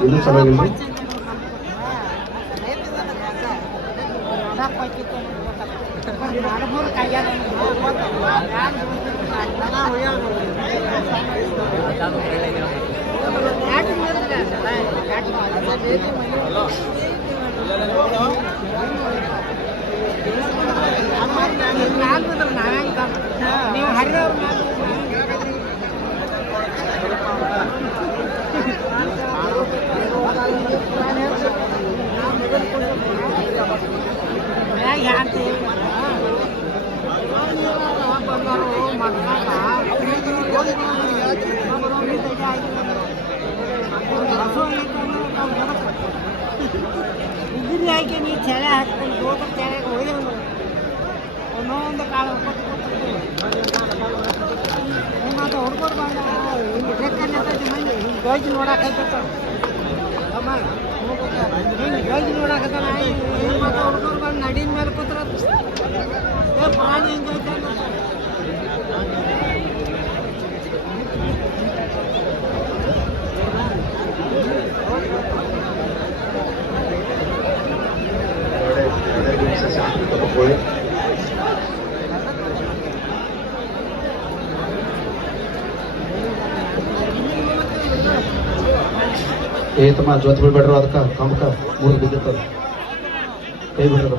ಇದು ಚೆನ್ನಾಗಿಲ್ಲ ನೀವು ಹರಿದವ್ರ ಇದ್ರಿ ಆಯ್ಕೆ ನೀವು ಚಳೆ ಹಾಕ್ಕೊಂಡು ಹೋದ ಚಳೆಗೆ ಒಯ್ದು ಒಂದೊಂದು ಕಾಲ ಮಾತು ಹೊಡ್ಕೊಂಡು ಬಂದ ಹಿಂಗೆ ಬೇಕಾದ್ರೆ ಮಂದಿ ಹಿಂಗೆ ಗೋಜಿ ನೋಡಕ್ಕೈತ ಅಮ್ಮ ಹಿಂಗೆ ಗೋಜಿ ನೋಡಕತ್ತಾನ ಹಿಂಗೆ ಮಾತು ಹೊಡ್ಕೊಂಡು ಬಂದು ನಡಿನ ಮೇಲೆ ಕೂತ್ರ ಏ ಪ್ರಾಣಿ ಹಿಂಗೆ ಏ ತಮ್ಮ ಜೋತ್ ಬಿಡ್ಬೇಡ್ರು ಅದಕ್ಕ ಕಂಬಕ ಮೂರು ಬಿದ್ದಿರ್ತದ. ಕೈ ಬಿಡ್ರು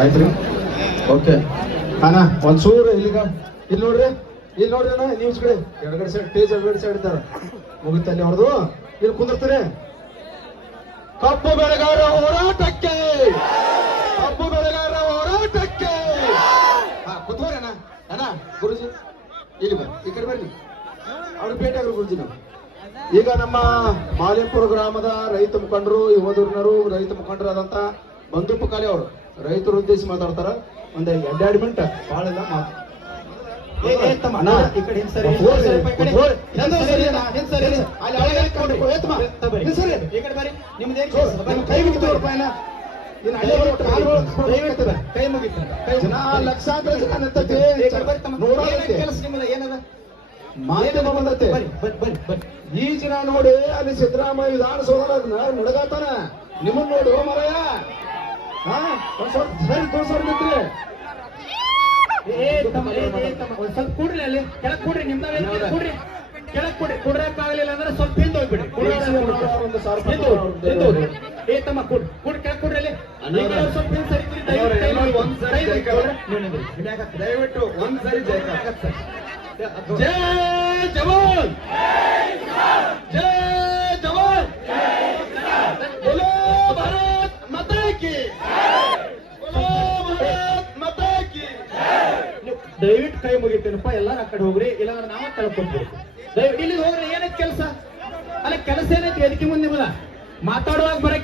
ಆಯ್ತ್ರಿ? ಓಕೆ ಅಣ್ಣ, ಒಂಚೂರು ಇಲ್ಲಿಗ ಇಲ್ಲಿ ನೋಡ್ರಿ ಇಲ್ಲಿ ನೋಡ್ರಿ ಅಣ್ಣ ನ್ಯೂಸ್ ಕಡೆ. ಎಡಗಡೆ ಸೈಡ್ ಟೇಜ್ ಎಡಗಡೆ ಸೈಡ್ ಇದ್ದಾರ. ಮುಗಿತಲ್ಲಿ ಅವ್ರದ್ದು ಇಲ್ಲಿ ಕುಂದಿರ್ತಾರೆ? ಕಬ್ಬು ಬೆಳೆಗಾರ ಹೋರಾಟಕ್ಕೆ! ಕಬ್ಬು ಬೆಳೆಗಾರ ಹೋರಾಟಕ್ಕೆ! ಹಾ, ಕುತ್ಕೋರಿ ಅಣ್ಣ. ಅಣ್ಣ, ಗುರುಜಿ, ಇಲ್ಲಿ ಬರ್ರಿ ಈ ಕಡೆ ಬರ್ರಿ. ಅವ್ರು ಭೇಟಿ ಆಗ್ರು ಗುರುಜಿ ನಾವು ಈಗ ನಮ್ಮ ಮಾಲಿಪುರ ಗ್ರಾಮದ ರೈತ ಮುಖಂಡರು ಯುವಧುರ್ನರು ರೈತ ಮುಖಂಡರಾದಂತ ಕಾಲಿ ಅವರು. ರೈತರ ಉದ್ದೇಶ ಮಾತಾಡ್ತಾರ. ಒಂದ್ ಎರಡೆರಡು ಮಿನಿಟ್ ಭಾಳ ಇಲ್ಲ ಮಾತು. ಮಾಧ್ಯಮ ಈ ಜನ ನೋಡಿ ಅಲ್ಲಿ ಸಿದ್ದರಾಮಯ್ಯ ವಿಧಾನಸೌಧ ನಡಗಾತಾನ. ನಿಮ್ಮನ್ನ ನೋಡು ಮರಯ ಹಾ ಒಂದ್ ಸ್ವಲ್ಪ ಸರಿ ತೋರ್ಸೋರ್ ನಿಂತ್ರಿ ಏ ತಮ್ಮ ಏ, ಏ, ತಮ್ಮ ಒಂದ್ ಸ್ವಲ್ಪ ಕೂಡ್ರಿ ಅಲ್ಲಿ ಕೆಳಗ್ ಕೂಡ್ರಿ ನಿಮ್ದಾವ ಕೂಡ್ರಿ? ಕೊಡಿ ಕುಡ್ರಕ್ ಆಗ್ಲಿಲ್ಲ ಅಂದ್ರೆ ಸ್ವಲ್ಪ ಹಿಂದ್ ಹೋಗ್ರಿ, ಹಿಂದ್ ಏ ತಮ್ಮ ಕುಡ್ ಕೂಡ್ ಕೆಳಕ್ ಕೊಡ್ರಿ ಅಲ್ಲಿ. ಸ್ವಲ್ಪ ಹಿಂದ್ ಸರಿತೀರಿ, ದಯವಿಟ್ಟು ಒಂದ್ ಸರಿ ಕೈ ಜೈ ಜವಾನ್. ನೀವು ದಯವಿಟ್ಟು ಕೈ ಮುಗಿತೇನಪ್ಪ, ಎಲ್ಲಾರು ಆ ಕಡೆ ಹೋಗ್ರಿ ಇಲ್ಲಾಂದ್ರೆ ನಾವ ಕಳ್ಕೊಂಡ್ಬಿಡ್ತೀವಿ ದಯವಿಟ್ಟು ಇಲ್ಲಿ ಹೋಗ್ರಿ, ಏನಕ್ಕೆ ಕೆಲಸ? ಅಲ್ಲ, ಕೆಲಸ ಏನೈತಿ? ಎದಕ್ಕೆ ಮುಂದೆ ಮಾತಾಡುವಾಗ ಬರಕ್ಕೆ